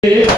दिया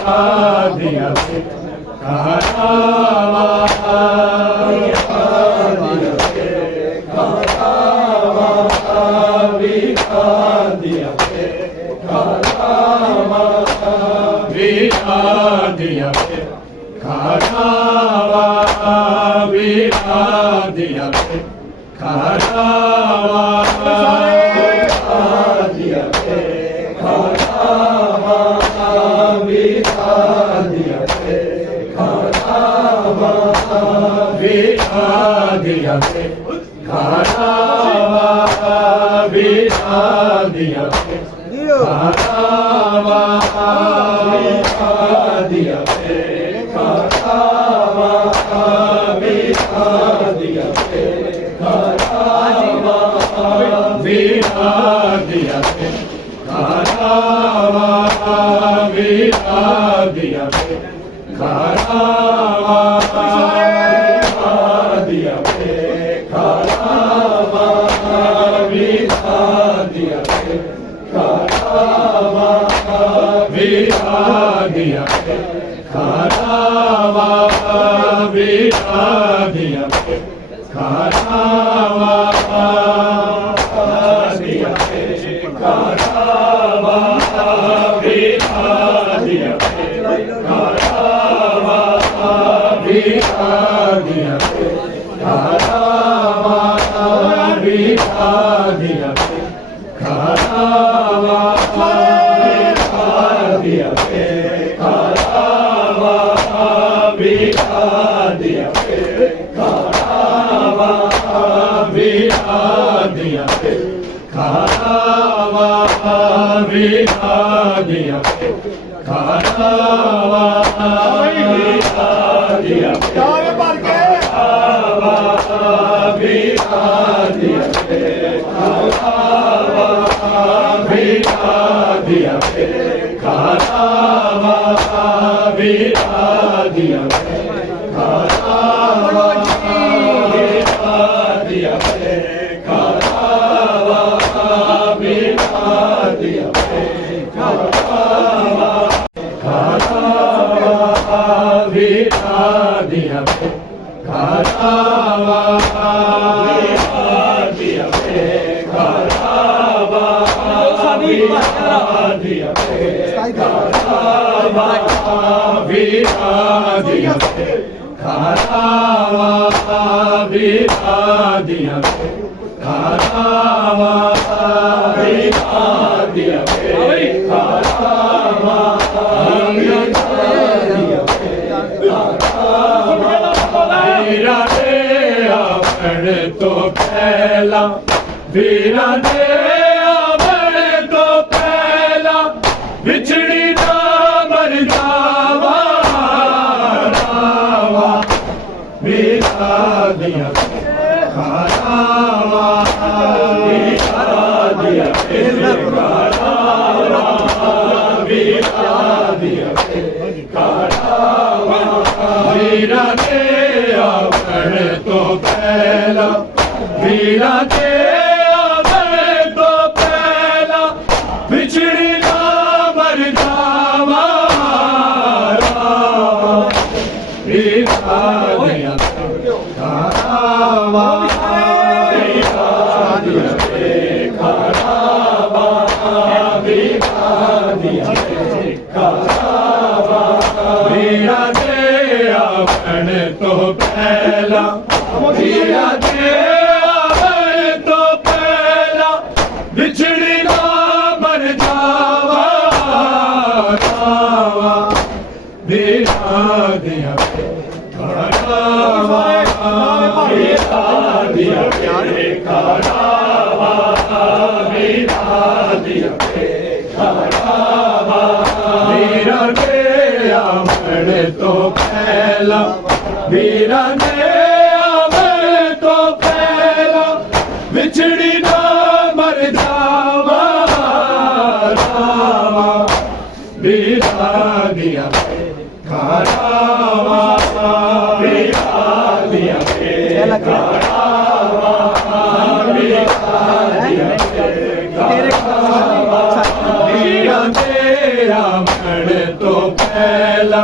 तेरा मन तो पहला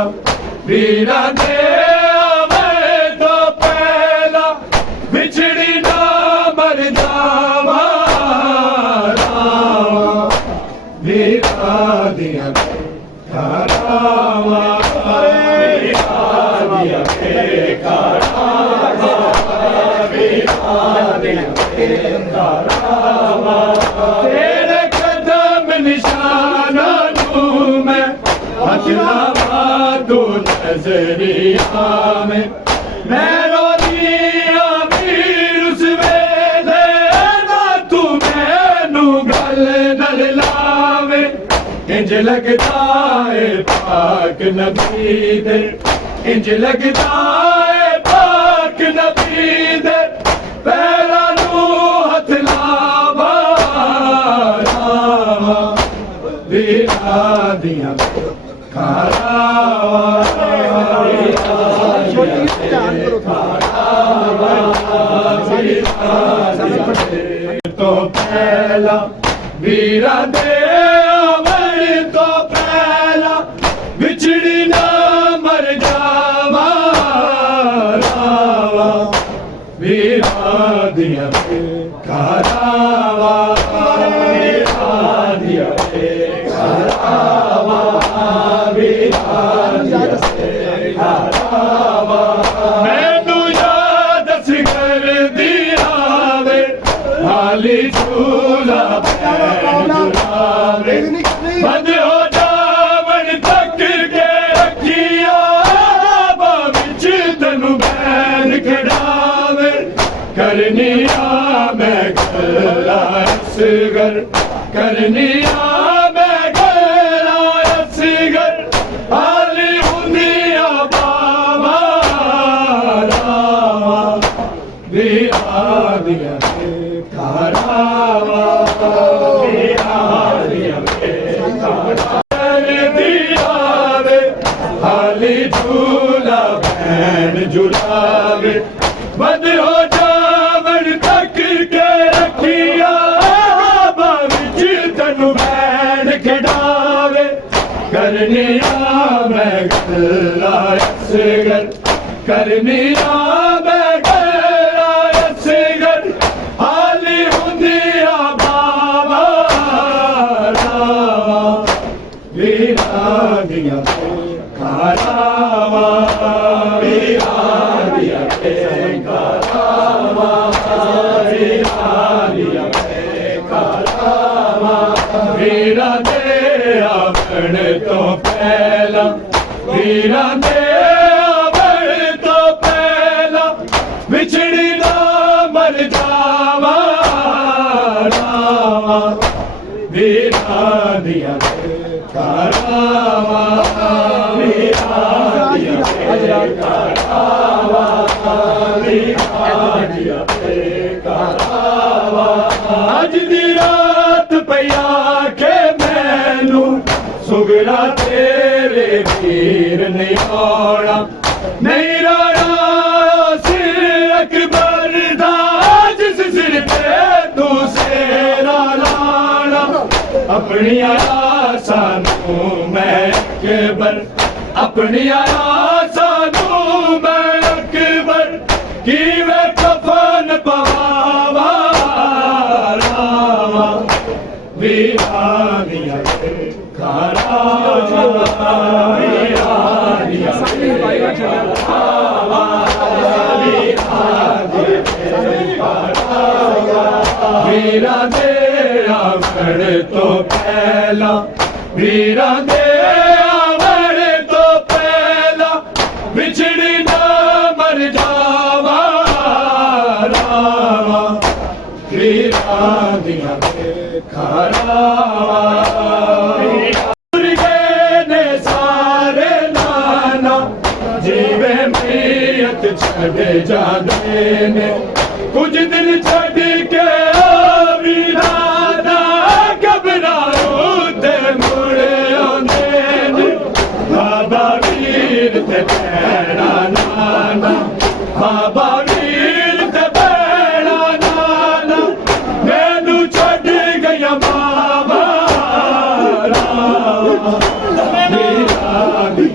वीरा दे आवे तो पहला बिछड़ी ना मर जावा वीरा दिया करावा वीरा दिया करावा वीरा दिया करावा तेरे कदम निशाना नू मैं हथलावा तू नजरिया में मैं रोनिया वीर उस वेले ना तू मैनू गल नल लावे इंज लगदा है पाक नबी दे इंज लगदा है पाक नबी दे पैरा नू हथ लावा वीरा दिया करावा तो पहला वीरा दे आवे तो पहला बिछड़ी ना मर जावा वीरा दिया करावा वीरा दिया करावा वीरा दिया करावा मैनू याद कर दिया वे हाली झूला झूलावे बंद हो जावन तक के रखिया बिच तनु बैन खड़ावे करनिया मैं गला असगर करनिया मैं गला असगर हाली हुंदिया बाबा वीरा दिया करावा वीरा दिया दियावे हाली झूला बैन झूलावे बंद हो जावन तक के रखिया बिच तनु बैन खड़ावे करनिया मैं गला असगर करनिया मैं गला असगर हाली हुंदिया बाबा वीरा दिया करावा वीरा दिया करावा वीरा दिया करावा वीरा दे आवण तो पहला वीरा दे आवण तो पहला बिछड़ी ना मर जावा वीरा दिया करावा वीरा दिया करावा वीरा दिया करावा अज दी रात पया के मैनू सुगड़ा तेरे वीर नहीं आना नहीं राणा सिर अकबर दा जिस सिर पे तू सेरा लाना अपनी सानू मैं अकबर अपनी सानू मैं अकबर की वे कफन पवावा वीरा दिया करावा वीरा दिया करावा वीरा दे आवण तो पहला वीरा दे आवण तो पहला बिछड़ी ना मर जावा वीरा दिया करावा ने सारे नाना जीवे मैयत छड़ जाते ने कुछ दिन छड़ के वीरा दा घबराओ ते मुड़े आंदे ने बाबा वीर ते भैणा नाना बाबा वीर ते भैणा नाना मैनू छड़ गया बाबा वीरा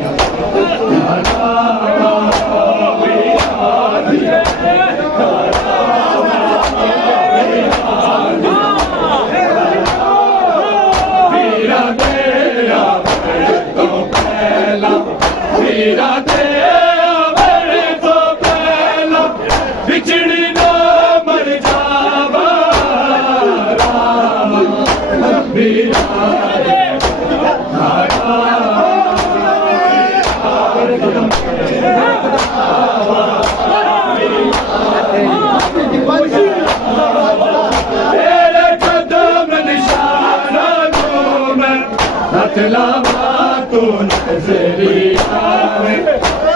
हथलावा तू नजरिया में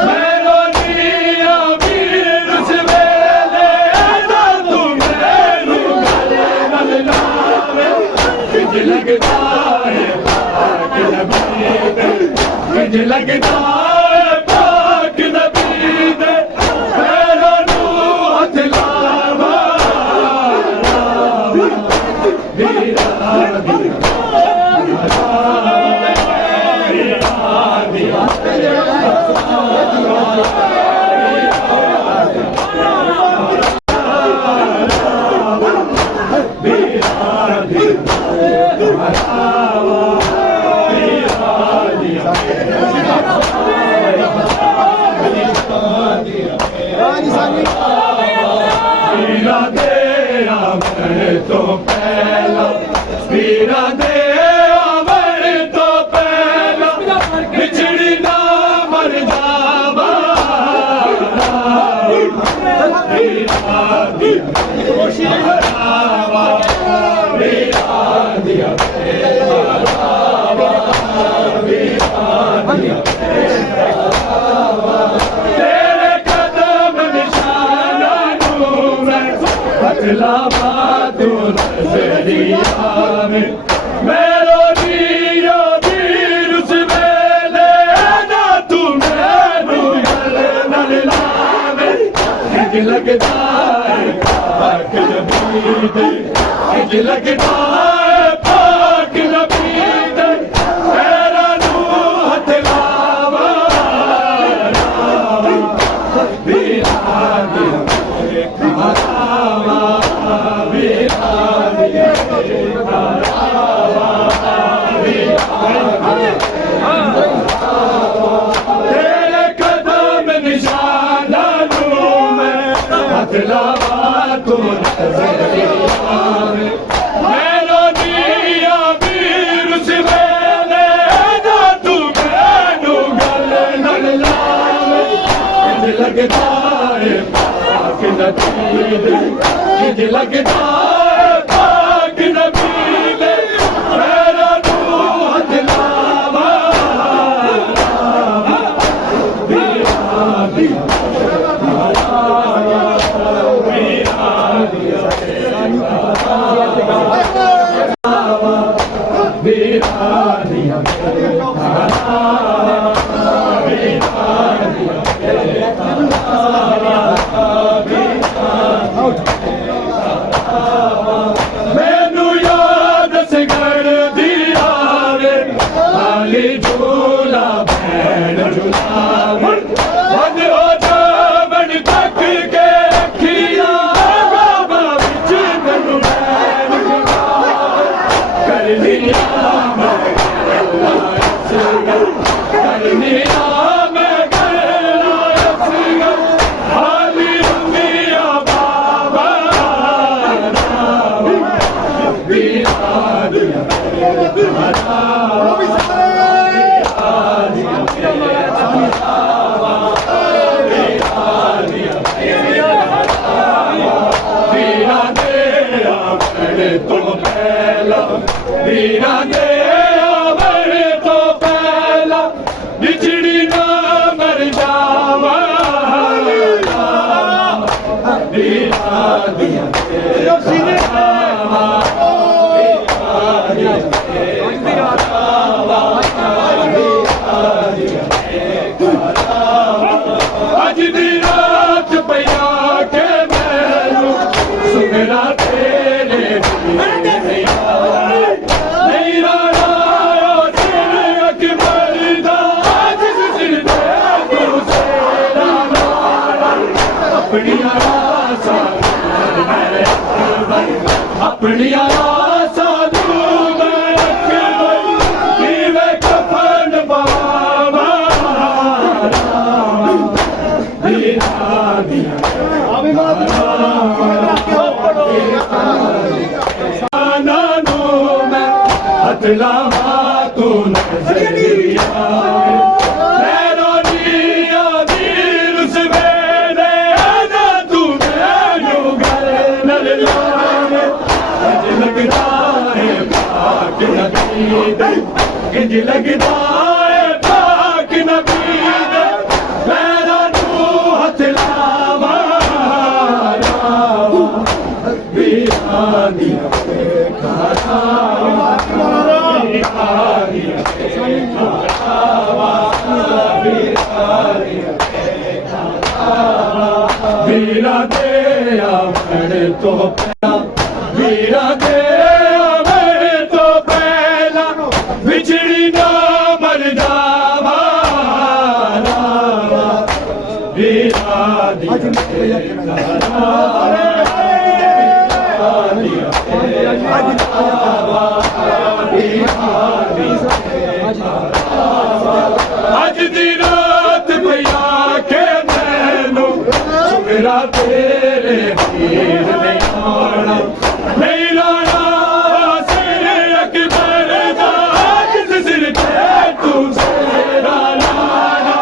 मेरो दिया वीर उस वेले ना तू मैनू गले नाल लावे किंज लगदा है पाक नबी दे किंज लगदा है पाक नबी दे मेरो नू हथलावा वीरा दे आवर तो पहला वीरा दे आवर तो पहला बिछड़ी ना मर जावा वीरा दिया तेरे कदम निशाना हथलावा तू नजरिया में मेरो दिया वीर उस वेले ना तू मैनू गले नाल लावे किंज लगदा है पाक नबी दे किंज लगदा है पाक नबी दे मेरा नू हथलावा वीरा तेरे कदम निशाना नू मैं हथलावा तू नजरिया में मेरो दिया वीर उस वेले ना तू मैनू गले नाल लावे किंज लगदा है पाक नबी दे किंज लगदा है पाक नबी दे मेरा नू हथलावा मैनू याद से कर दिया रे हाली झूला भैन झूलावे बंद हो जा बन तक के रखिया बाबा बिच मैनू भैन झूलावे कर लिया मैं कर लिया मैं हाली दुनिया बाबा वीरा दे आवर तो पहला वीरा दे आवर तो पहला बिछड़ी ना मर जावा वीरा दिया अज दी रात पया के मैनू सुगरा तेरे नहीं राणा सिर अकबर दा जिस सिर दे तू सेरा नारा अपनी आसा अपनी आसा तू मैं अकबर नीवे कफन बाबा हथलावा तू नजरिया मेरो दिया वीर उस वेले ना तू मैनू गले नाल लावे किंज लगदा है पाक नबी दे इंज लगदा है पाक नबी दे पैरां नूं हथ लावा वीरां दियां वीरा दे आवन तो पहला वीरा दे आवन तो पहला बिछड़ी ना मर जावा वीरा अज दी रात भैया के मैनू मेरा तेरे पीर नहीं आना नहीं लाना सिर अकबर दा जिस सिर ते तू सेरा लाना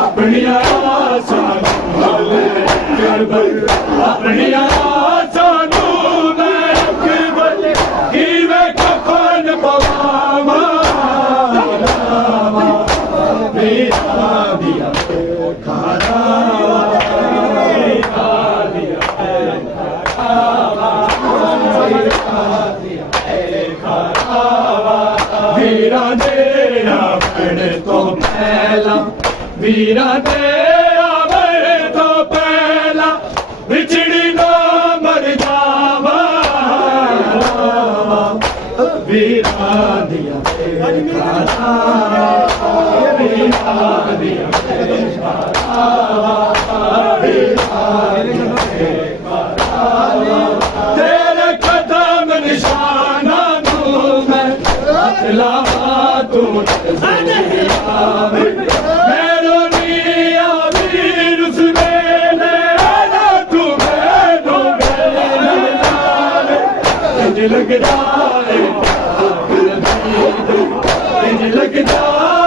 अपनी आसानू अपनी आसानू मैं अकबर की मैं कफन पवावा वीरा दिया खाना वीरा दे आवन तो पहला वीरा दे आवन तो पहला बिछड़ी ना मर जावा वीरा दिया खाना वीरा दिया तेरे कदम निशाना तू मैं लावा तू मेरो निया वीर उस वेले ना तू मैनू इंज लगदा है इंज लगदा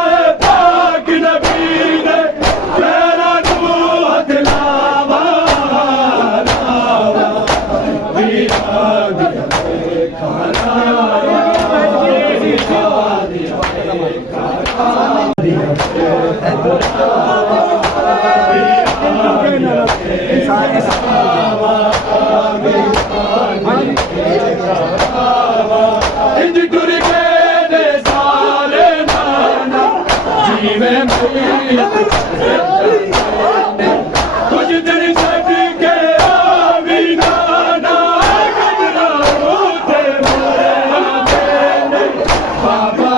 है पाक नबी दे पैरां नूं हथ लावा वीरा दिया खाना इंज टुर गए सारे नाना जीवे कुछ दिन छड़ के आवी नाना घबराओ ते मरे बाबा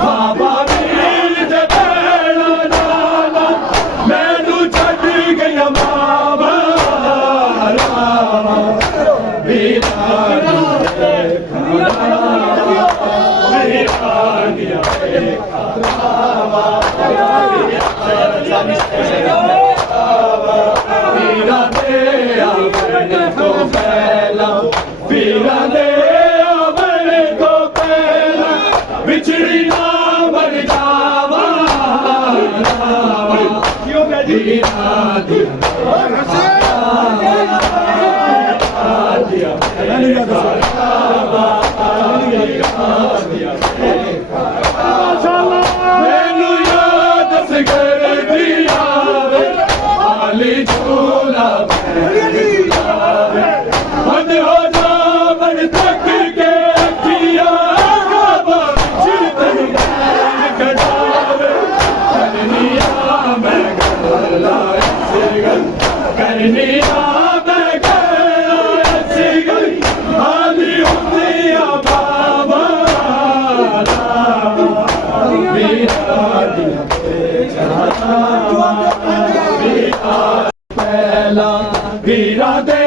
बाबा वीर दे पैरां नाला मैनू छड्ड गया मावा वीरा वीरा दे आवन तो पहला वीरा दे आवन तो पहला बिछड़ी ना मर जावा वीरा मैनू याद असगर दिया आली झूला बंद हो जा बन तक के अखियां करनिया मैं गला करनिया मैं गला सिगल हाली होतिया बाबा वीरा दिया पहला वीरा दे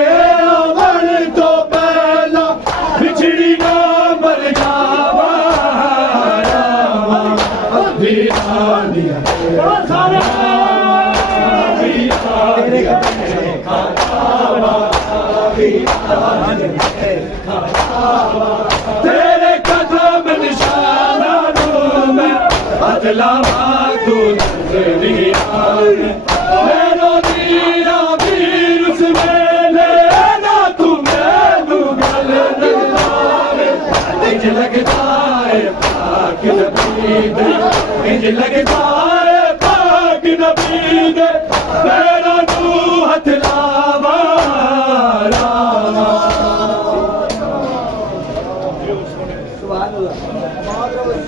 आवन तो पहला बिछड़ी ना मर जावा वीरा दिया तेरे कदम निशाना मैं बदलावा तू नजरिया मेरो नीरा वीर उस वेले ना तू मैनू गल ज लगदा है पाक नबी दे पैरां नूं हथ लावा रामा सुभान अल्लाह